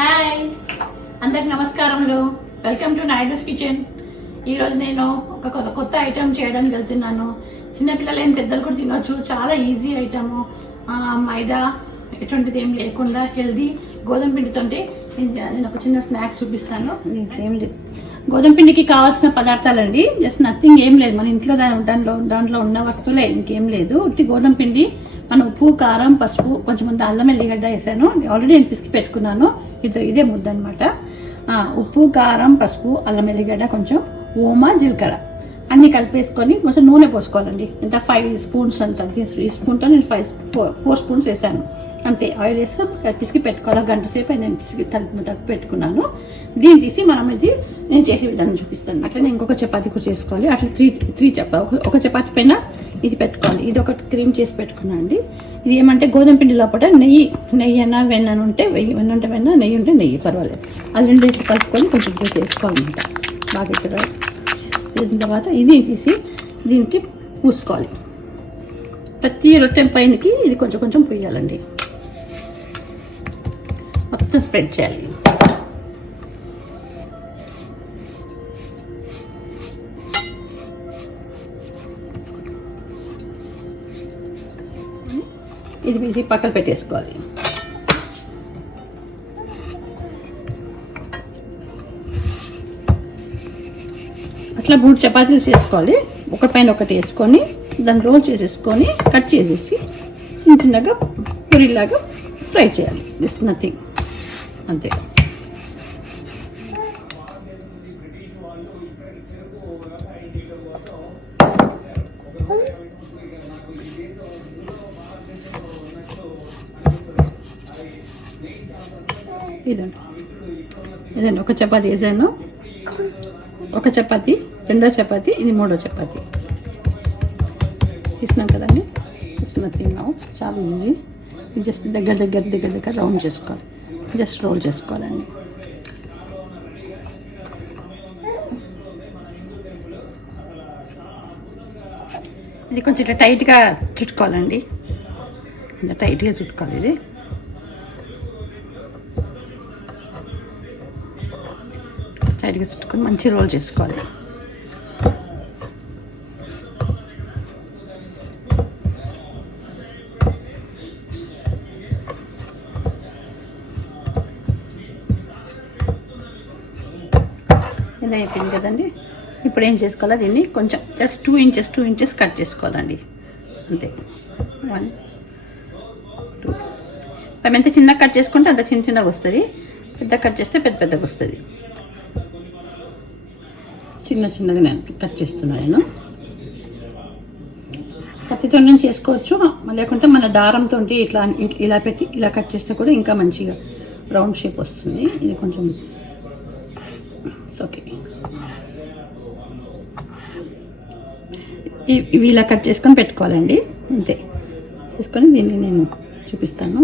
Hi అందరికి నమస్కారములు. Welcome to Naidu's kitchen. ఈరోజు నేను ఒక కొత్త ఐటెం చేయడానికి వెళ్తున్నాను. చిన్నపిల్లలు ఏం పెద్దలు కూడా తినొచ్చు. చాలా ఈజీ ఐటమ్. మైదా ఎటువంటిది ఏం లేకుండా హెల్దీ గోధుమ పిండితో నేను ఒక చిన్న స్నాక్స్ చూపిస్తాను. ఏం లేదు, గోధుమ పిండికి కావాల్సిన పదార్థాలండి. జస్ట్ నథింగ్, ఏం లేదు. మన ఇంట్లో దాంట్లో ఉన్న వస్తువులే, ఇంకేం లేదు. ఉట్టి గోధుమ పిండి, మన ఉప్పు, కారం, పసుపు, కొంచెం ముందు అల్లం ఎల్లిగడ్డ వేసాను. ఆల్రెడీ నేను పిసికి పెట్టుకున్నాను. ఇదే ముద్ద అనమాట. ఉప్పు, కారం, పసుపు, అల్లం ఎల్లిగడ్డ, కొంచెం ఓమ, జీలకర్ర అన్నీ కలిపేసుకొని కొంచెం నూనె పోసుకోవాలండి. ఇంత 5 స్పూన్స్ అంత. ఈ స్పూన్తో నేను 4 స్పూన్స్ వేసాను అంతే. ఆయిల్ వేసి పిసికి పెట్టుకోవాలి. గంట సేపు నేను పిసికి తలుపు పెట్టుకున్నాను. దీన్ని తీసి నేను చేసే విధానం చూపిస్తాను. అట్లా నేను ఇంకొక చపాతీ కూడా చేసుకోవాలి. అట్లా త్రీ ఒక చపాతీ పైన ఇది పెట్టుకోవాలి. ఇది ఒకటి క్రీమ్ చేసి పెట్టుకున్నాను అండి. ఇది ఏమంటే గోధుమ పిండి లోపల నెయ్యి అయినా వెన్న ఉంటే వెన్న ఉంటే వెన్న, నెయ్యి ఉంటే నెయ్యి, పర్వాలేదు. అది రెండింటికి కలుపుకొని కొంచెం చేసుకోవాలన్నమాట. బాగా ఇక్కడ చేసిన తర్వాత ఇది తీసి దీనికి పూసుకోవాలి. ప్రతి రొట్టె పైనకి ఇది కొంచెం పూయాలండి. మొత్తం స్ప్రెడ్ చేయాలి. ఇది పక్కన పెట్టేసుకోవాలి. అట్లా 3 చపాతీలు చేసుకోవాలి. ఒకటి పైన ఒకటి వేసుకొని దాన్ని రోల్ చేసేసుకొని కట్ చేసేసి చిన్నగా పూరిలాగా ఫ్రై చేయాలి. దిస్ నథింగ్, అంతే. ఇదండి ఒక చపాతీ వేసాను. ఒక చపాతీ, రెండో చపాతీ, ఇది మూడో చపాతీ తీసినాం కదండి. తిన్నాము, చాలా ఈజీ. ఇది జస్ట్ దగ్గర రౌండ్ చేసుకోవాలి. జస్ట్ రోల్ చేసుకోవాలండి. ఇది కొంచెం ఇట్లా టైట్గా చుట్టుకోవాలండి. ఇలా టైట్గా చుట్టుకోవాలి. ఇది టైట్గా చుట్టుకొని మంచి రోల్ చేసుకోవాలి. ఇది అయిపోయింది కదండి. ఇప్పుడు ఏం చేసుకోవాలి, దీన్ని కొంచెం జస్ట్ 2 ఇంచెస్ కట్ చేసుకోవాలండి. అంతే. 1 2. మనం ఎంత చిన్నగా కట్ చేసుకుంటే అంత చిన్నగా వస్తుంది. పెద్ద కట్ చేస్తే పెద్దగా వస్తుంది. చిన్నగా నేను కట్ చేస్తున్నాను. కత్తితో నుంచి చేసుకోవచ్చు, లేకుంటే మన దారంతో ఇలా పెట్టి ఇలా కట్ చేస్తే కూడా ఇంకా మంచిగా రౌండ్ షేప్ వస్తుంది. ఇది కొంచెం ఓకే. ఇవి ఇలా కట్ చేసుకొని పెట్టుకోవాలండి. అంతే. చేసుకొని దీన్ని నేను చూపిస్తాను.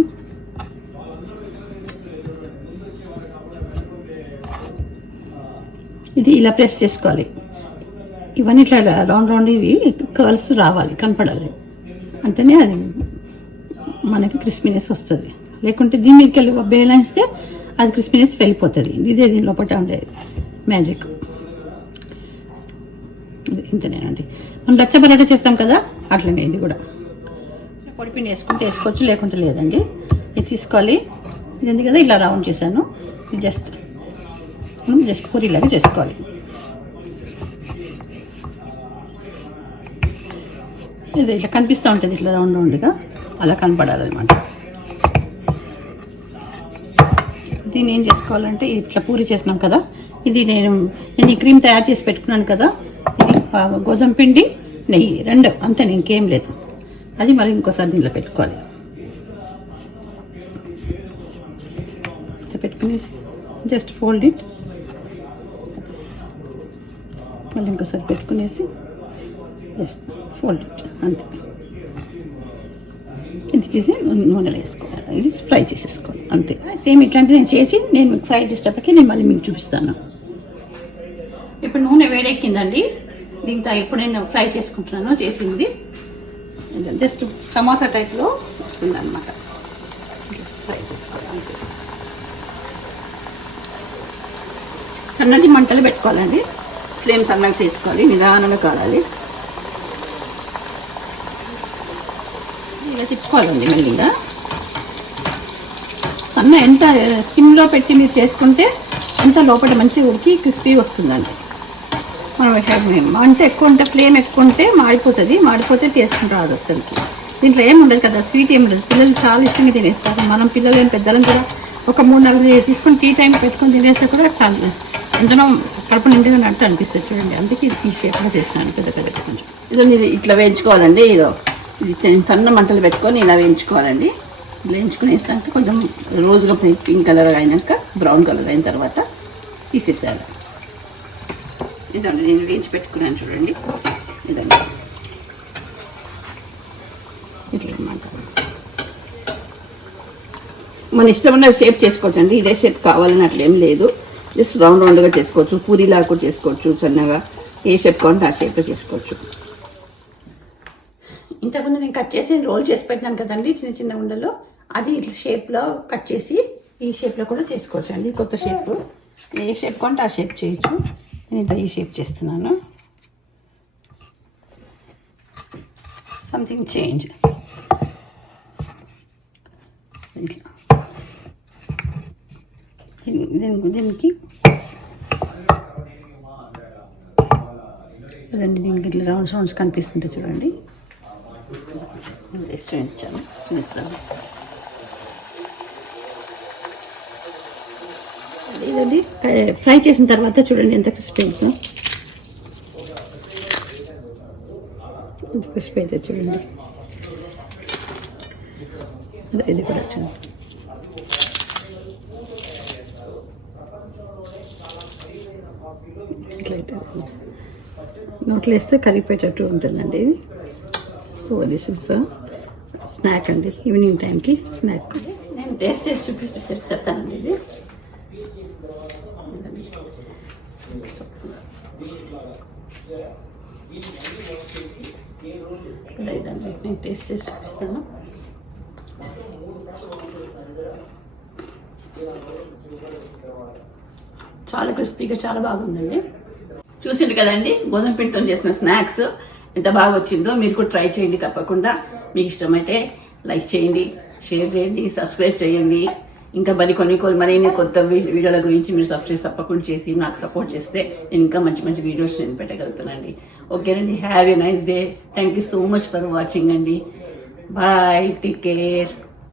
ఇది ఇలా ప్రెస్ చేసుకోవాలి. ఇవన్నీ ఇట్లా రౌండ్ ఇవి కర్ల్స్ రావాలి, కనపడాలి. అంటేనే అది మనకి క్రిస్పీనెస్ వస్తుంది. లేకుంటే దీని మీదకి వెళ్ళి బేలాయిస్తే అది క్రిస్పీనెస్ వెళ్ళిపోతుంది. ఇదే దీని లోపల ఉండేది మ్యాజిక్. ఇంతనేనండి. మనం బచ్చ పరాటా చేస్తాం కదా, అట్లనే ఇది కూడా. పొడిపిండి వేసుకోవచ్చు, లేకుంటే లేదండి. ఇది తీసుకోవాలి. ఇది ఉంది కదా, ఇలా రౌండ్ చేశాను. ఇది జస్ట్ పూరిలాగా చేసుకోవాలి. ఇది ఇట్లా కనిపిస్తూ ఉంటుంది, ఇట్లా రౌండ్గా అలా కనపడాలన్నమాట. దీన్ని ఏం చేసుకోవాలంటే, ఇట్లా పూరి చేసినాం కదా, ఇది నేను ఈ క్రీమ్ తయారు చేసి పెట్టుకున్నాను కదా, ఇది గోధుమ పిండి, నెయ్యి, 2 అంతే, ఇంకేం లేదు. అది మళ్ళీ ఇంకోసారి దీంట్లో పెట్టుకోవాలి. పెట్టుకునేసి జస్ట్ ఫోల్డ్ ఇట్, మళ్ళీ ఇంకోసారి పెట్టుకునేసి జస్ట్ ఫోల్డ్ ఇట్, అంతే. ఇది తీసి నూనెలో వేసుకోవాలి. ఇది ఫ్రై చేసేసుకోవాలి, అంతే. సేమ్ ఇట్లాంటివి నేను ఫ్రై చేసేటప్పటికి నేను మళ్ళీ మీకు చూపిస్తాను. ఇప్పుడు నూనె వేడెక్కిందండి. దీంతో ఇప్పుడు నేను ఫ్రై చేసుకుంటున్నాను. చేసింది జస్ట్ సమోసా టైప్లో వస్తుంది అన్నమాట. ఫ్రై చేసుకోవాలి, అంతే. సన్నటి మంటలు పెట్టుకోవాలండి. ఫ్లేమ్ సన్నగా చేసుకోవాలి, నిదానంగా కాలాలి. ఇలా తిప్పుకోవాలండి మెల్లిగా. సన్న ఎంత సిమ్లో పెట్టి మీరు చేసుకుంటే అంత లోపల మంచి ఉడికి క్రిస్పీ వస్తుందండి. మనం మంట ఎక్కువ ఉంటే, ఫ్లేమ్ ఎక్కువ ఉంటే మాడిపోతే టేస్ట్ రాదు అసలుకి. దీంట్లో ఏమి ఉండదు కదా, స్వీట్ ఏమి ఉండదు. పిల్లలు చాలా ఇష్టంగా తినేస్తారు. మనం పిల్లలు ఏం పెద్దలం కూడా ఒక 3-4 తీసుకొని టీ టైం పెట్టుకొని తినేస్తే కూడా చాలా ఎంతనో కడుపు నిండుగా నట్టు అనిపిస్తుంది చూడండి. అందుకే ఈ షేప్లో చేస్తున్నాను పెద్ద కొంచెం. ఇది ఇట్లా వేయించుకోవాలండి. ఇది సన్న మంటలు పెట్టుకొని ఇలా వేయించుకోవాలండి. ఇలా వేయించుకుని వేసినాక కొంచెం రోజుగా పింక్ కలర్ అయినాక బ్రౌన్ కలర్ అయిన తర్వాత తీసేసారు. ఇదండి నేను వేయించి పెట్టుకున్నాను చూడండి. ఇదండి ఇట్లా అన్నమాట. మన ఇష్టమైన షేప్ చేసుకోవచ్చు అండి. ఇదే షేప్ కావాలని అట్లా ఏం లేదు. జస్ట్ రౌండ్గా చేసుకోవచ్చు, పూరీలా కూడా చేసుకోవచ్చు, సన్నగా ఏ షేప్ కావాలంటే ఆ షేప్లో చేసుకోవచ్చు. ఇంతకుముందు నేను కట్ చేసి రోల్ చేసి పెట్టినాను కదండి చిన్న చిన్న ఉండలు. అది ఇట్లా షేప్లో కట్ చేసి ఈ షేప్లో కూడా చేసుకోవచ్చు అండి. కొత్త షేప్ ఏ షేప్ కావాలంటే ఆ షేప్ చేయొచ్చు. నేను ఈ షేప్ చేస్తున్నాను. Something change. ఇట్లా దీనికి అదండి, దీనికి ఇట్లా రౌండ్స్ కనిపిస్తుంటే చూడండి. ఇచ్చాను చూపిస్తాను. ఇదండి ఫ్రై చేసిన తర్వాత చూడండి ఎంత క్రిస్పీ అవుతుందో. క్రిస్పీ అయితే చూడండి. ఇది కూడా చూడండి. ఇట్లయితే నోట్లో వేస్తే కరిగిపోయేటట్టు ఉంటుందండి ఇది. So this is the snack అండి, ఈవినింగ్ టైంకి స్నాక్. నేను టేస్ట్ చేసి చెప్తానండి. ఇది ఇదండి, నేను టేస్ట్ చేసి చూపిస్తాను. చాలా క్రిస్పీగా చాలా బాగుందండి. చూసిండు కదండి గోధుమ పిండితో చేసిన స్నాక్స్ ఎంత బాగా వచ్చిందో. మీరు కూడా ట్రై చేయండి తప్పకుండా. మీకు ఇష్టమైతే లైక్ చేయండి, షేర్ చేయండి, సబ్స్క్రైబ్ చేయండి. ఇంకా మరిన్ని కొత్త వీడియోల గురించి మీరు సబ్స్క్రైబ్ తప్పకుండా చేసి నాకు సపోర్ట్ చేస్తే నేను ఇంకా మంచి మంచి వీడియోస్ నేను పెట్టగలుగుతానండి. ఓకేనండి, have a nice day. Thank you so much for watching అండి. Bye, take care.